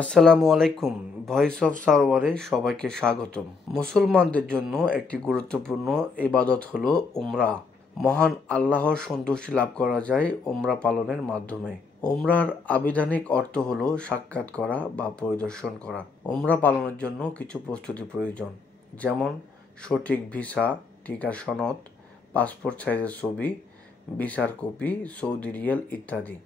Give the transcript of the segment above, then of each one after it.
আসসালামু আলাইকুম। Voice of সারওয়ারে সবাইকে স্বাগতম। মুসলমানদের জন্য একটি গুরুত্বপূর্ণ ইবাদত হলো উমরা। মহান আল্লাহর সন্তুষ্টি লাভ করা যায় উমরা পালনের মাধ্যমে। উমরার আবিধানিক অর্থ হলো সাক্ষাৎ করা বা পরিদর্শন করা। উমরা পালনের জন্য কিছু প্রস্তুতি প্রয়োজন, যেমন সঠিক ভিসা, টিকার সনদ, পাসপোর্ট সাইজের ছবি, ভিসার কপি, সৌদি রিয়াল ইত্যাদি।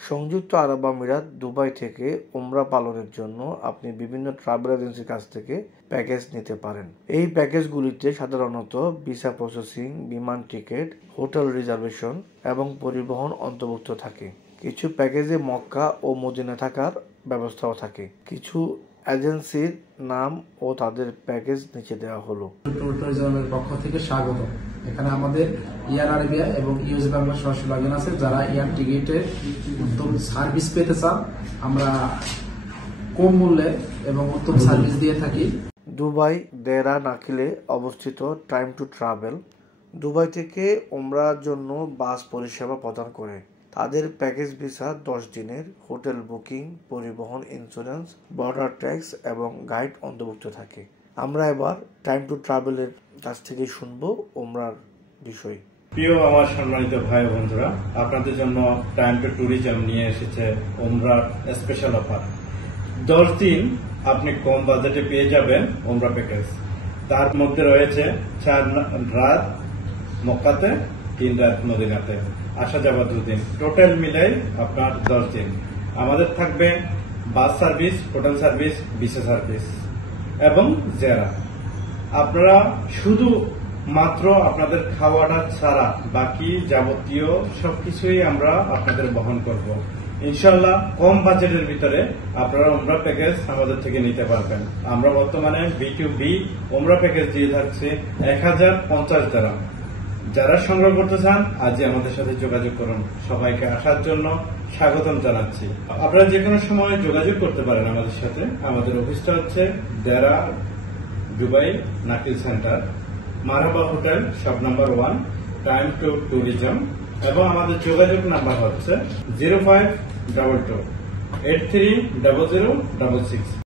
সংযুক্ত আরব আমিরাত দুবাই থেকে উমরা পালনের জন্য আপনি বিভিন্ন ট্রাভেল এজেন্সির কাছ থেকে প্যাকেজ নিতে পারেন। এই প্যাকেজগুলিতে সাধারণত ভিসা প্রসেসিং, বিমান টিকিট, হোটেল রিজার্ভেশন এবং পরিবহন অন্তর্ভুক্ত থাকে। কিছু প্যাকেজে মক্কা ও মদিনা থাকার ব্যবস্থাও থাকে। কিছু এজেন্সির নাম ও তাদের প্যাকেজ নিচে দেওয়া হলো। ট্যুরিজমের পক্ষ থেকে স্বাগত। এখানে আমাদের এয়ার আরবিয়া এবং ইউএস বাংলা সরাসরি লগইন আছে। যারা এয়ার টিকিটের উত্তম সার্ভিস পেতে চান, আমরা কম মূল্যে এবং উত্তম সার্ভিস দিয়ে থাকি। দুবাই দেরা নাকিলে অবস্থিত টাইম টু ট্রাভেল দুবাই থেকে উমরার জন্য বাস পরিষেবা প্রদান করে। তাদের প্যাকেজ ভিসা 10 দিনের, হোটেল বুকিং, পরিবহন, ইন্স্যুরেন্স, বর্ডার ট্যাক্স এবং গাইড অন্তর্ভুক্ত থাকে। আমরা এবার টাইম টু ট্রাভেলের কাছ থেকে শুনবো উমরার বিষয়। প্রিয় আমার সম্মানিত ভাই বন্ধুরা, আপনাদের জন্য টাইম টু ট্যুরিজম নিয়ে এসেছে উমরার স্পেশাল অফার। 10 দিন আপনি কম বাজেটে পেয়ে যাবেন উমরা প্যাকেজ। তার মধ্যে রয়েছে 4 রাত মক্কাতে, 3 রাত মদিনাতে, আসা যাওয়া 2 দিন, টোটাল মিলাই আপনার 10 দিন। আমাদের থাকবে bus service, hotel service, visa service এবং জেরা। আপনারা শুধু মাত্র আপনাদের খাওয়াটা ছাড়া বাকি যাবতীয় সবকিছুই আমরা আপনাদের বহন করব। ইনশাল্লাহ কম বাজেটের ভিতরে আপনারা উমরা প্যাকেজ আমাদের থেকে নিতে পারবেন। আমরা বর্তমানে B2B উমরা প্যাকেজ দিয়ে থাকছি 1050 দিরহাম। যারা সংগ্রহ করতে চান আজই আমাদের সাথে যোগাযোগ করুন। সবাইকে আসার জন্য স্বাগতম জানাচ্ছি। আপনারা যে কোনো সময় যোগাযোগ করতে পারেন আমাদের সাথে। আমাদের অফিসটা হচ্ছে দেরা দুবাই নাকিল সেন্টার, মারহাবা hotel, shop number 1, time to tourism. এবং আমাদের যোগাযোগ নাম্বার হচ্ছে 0522 830066।